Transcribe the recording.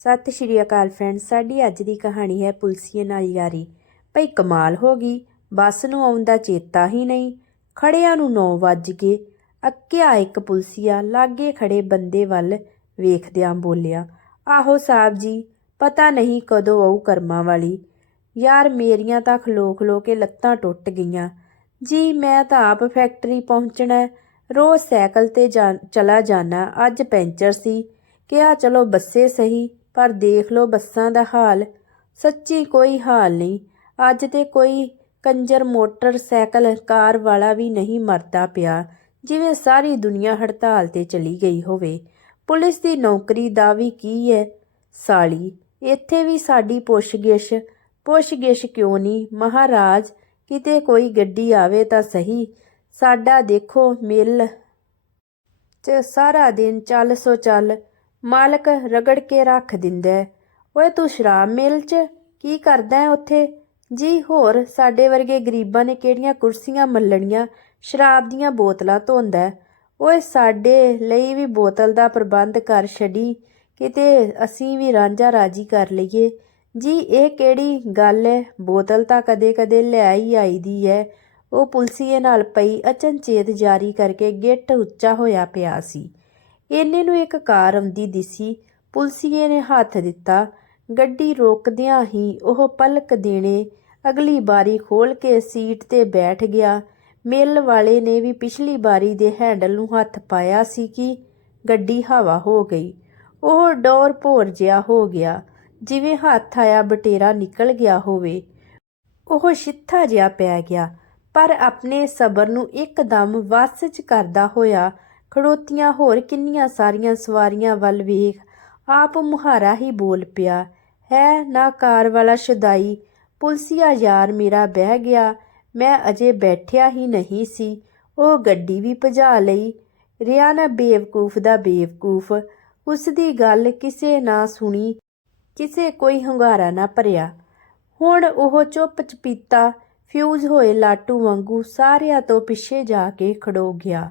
ਸਤਿ ਸ਼੍ਰੀ ਅਕਾਲ ਫਰੈਂਡਸ ਸਾਡੀ ਅੱਜ ਦੀ ਕਹਾਣੀ ਹੈ ਪੁਲਸੀਏ ਨਾਲ ਯਾਰੀ। ਭਈ ਕਮਾਲ ਹੋ ਗਈ, ਬੱਸ ਨੂੰ ਆਉਂਦਾ ਚੇਤਾ ਹੀ ਨਹੀਂ। ਖੜਿਆਂ ਨੂੰ 9 ਵੱਜ ਗਏ। ਅੱਕਿਆ ਇੱਕ ਪੁਲਸੀਆ ਲਾਗੇ ਖੜੇ ਬੰਦੇ ਵੱਲ ਵੇਖਦਿਆਂ ਬੋਲਿਆ, ਆਹੋ ਸਾਹਿਬ ਜੀ, ਪਤਾ ਨਹੀਂ ਕਦੋਂ ਆਊ ਕਰਮਾਂ ਵਾਲੀ। ਯਾਰ ਮੇਰੀਆਂ ਤਾਂ ਖਲੋ ਖਲੋ ਕੇ ਲੱਤਾਂ ਟੁੱਟ ਗਈਆਂ। ਜੀ, ਮੈਂ ਤਾਂ ਆਪ ਫੈਕਟਰੀ ਪਹੁੰਚਣਾ ਰੋਜ਼ ਸਾਈਕਲ ਤੇ ਜਾ, ਚਲਾ ਜਾਣਾ ਅੱਜ ਪੈਂਚਰ ਸੀ। ਕਿਹਾ, ਚਲੋ ਬੱਸੇ ਸਹੀ। ਪਰ ਦੇਖ ਲਓ ਬੱਸਾਂ ਦਾ ਹਾਲ। ਸੱਚੀ ਕੋਈ ਹਾਲ ਨਹੀਂ। ਅੱਜ ਤੇ ਕੋਈ ਕੰਜਰ ਮੋਟਰਸਾਈਕਲ ਕਾਰ ਵਾਲਾ ਵੀ ਨਹੀਂ ਮਰਦਾ ਪਿਆ, ਜਿਵੇਂ ਸਾਰੀ ਦੁਨੀਆ ਹੜਤਾਲ ਤੇ ਚਲੀ ਗਈ ਹੋਵੇ। ਪੁਲਿਸ ਦੀ ਨੌਕਰੀ ਦਾ ਵੀ ਕੀ ਹੈ ਸਾਲੀ, ਇੱਥੇ ਵੀ ਸਾਡੀ ਪੁੱਛਗਿਛ। ਪੁੱਛਗਿਛ ਕਿਉਂ ਨਹੀਂ? ਮਹਾਰਾਜ, ਕਿਤੇ ਕੋਈ ਗੱਡੀ ਆਵੇ ਤਾਂ ਸਹੀ। ਸਾਡਾ ਦੇਖੋ ਮਿਲ 'ਚ ਸਾਰਾ ਦਿਨ ਚੱਲ ਸੋ ਚੱਲ। ਮਾਲਕ ਰਗੜ ਕੇ ਰੱਖ ਦਿੰਦਾ ਹੈ। ਓਏ ਤੂੰ ਸ਼ਰਾਬ ਮਿਲ 'ਚ? ਕੀ ਕਰਦਾ ਹੈ ਉੱਥੇ? ਜੀ ਹੋਰ, ਸਾਡੇ ਵਰਗੇ ਗਰੀਬਾਂ ਨੇ ਕਿਹੜੀਆਂ ਕੁਰਸੀਆਂ ਮੱਲਣੀਆਂ? ਸ਼ਰਾਬ ਦੀਆਂ ਬੋਤਲਾਂ ਧੋਂਦਾ ਹੈ। ਓਏ ਸਾਡੇ ਲਈ ਵੀ ਬੋਤਲ ਦਾ ਪ੍ਰਬੰਧ ਕਰ ਛੜੀ ਕਿਤੇ ਅਸੀਂ ਵੀ ਰਾਂਝਾ ਰਾਜੀ ਕਰ ਲਈਏ। ਜੀ, ਇਹ ਕਿਹੜੀ ਗੱਲ ਹੈ? ਬੋਤਲ ਤਾਂ ਕਦੇ-ਕਦੇ ਲੈ ਹੀ ਆਈਦੀ ਹੈ। ਉਹ ਪੁਲਸੀਏ ਨਾਲ ਪਈ ਅਚਨਚੇਤ ਜਾਰੀ ਕਰਕੇ ਗਿੱਟ ਉੱਚਾ ਹੋਇਆ ਪਿਆ ਸੀ। ਇੰਨੇ ਨੂੰ ਇੱਕ ਕਾਰ ਆਉਂਦੀ ਦਿਸੀ। ਪੁਲਸੀਏ ਨੇ ਹੱਥ ਦਿੱਤਾ। ਗੱਡੀ ਰੋਕਦਿਆਂ ਹੀ ਉਹ ਪਲਕ ਦੇਣੇ ਅਗਲੀ ਬਾਰੀ ਖੋਲ ਕੇ ਸੀਟ ਤੇ ਬੈਠ ਗਿਆ। ਮਿਲ ਵਾਲੇ ਨੇ ਵੀ ਪਿਛਲੀ ਬਾਰੀ ਦੇ ਹੈਂਡਲ ਨੂੰ ਹੱਥ ਪਾਇਆ ਸੀ ਕਿ ਗੱਡੀ ਹਵਾ ਹੋ ਗਈ। ਉਹ ਡੋਰ ਭੋਰ ਜਿਹਾ ਹੋ ਗਿਆ। ਜਿਵੇਂ ਹੱਥ ਆਇਆ ਬਟੇਰਾ ਨਿਕਲ ਗਿਆ ਹੋਵੇ। ਉਹ ਛਿੱਥਾ ਜਿਹਾ ਪੈ ਗਿਆ। ਪਰ ਆਪਣੇ ਸਬਰ ਨੂੰ ਇੱਕਦਮ ਵਸ 'ਚ ਕਰਦਾ ਹੋਇਆ ਖੜੋਤੀਆਂ ਹੋਰ ਕਿੰਨੀਆਂ ਸਾਰੀਆਂ ਸਵਾਰੀਆਂ ਵੱਲ ਵੇਖ ਆਪ ਮੁਹਾਰਾ ਹੀ ਬੋਲ ਪਿਆ, ਹੈ ਨਾ ਕਾਰ ਵਾਲਾ ਸ਼ਦਾਈ, ਪੁਲਸੀਆ ਯਾਰ ਮੇਰਾ ਬਹਿ ਗਿਆ, ਮੈਂ ਅਜੇ ਬੈਠਿਆ ਹੀ ਨਹੀਂ ਸੀ, ਉਹ ਗੱਡੀ ਵੀ ਭਜਾ ਲਈ ਰਿਆ ਨਾ ਬੇਵਕੂਫ ਦਾ ਬੇਵਕੂਫ ਉਸ ਦੀ ਗੱਲ ਕਿਸੇ ਨਾ ਸੁਣੀ, ਕਿਸੇ ਕੋਈ ਹੰਗਾਰਾ ਨਾ ਭਰਿਆ। ਹੁਣ ਉਹ ਚੁੱਪ ਚਪੀਤਾ ਫਿਊਜ਼ ਹੋਏ ਲਾਟੂ ਵਾਂਗੂ ਸਾਰਿਆਂ ਤੋਂ ਪਿੱਛੇ ਜਾ ਕੇ ਖੜੋ ਗਿਆ।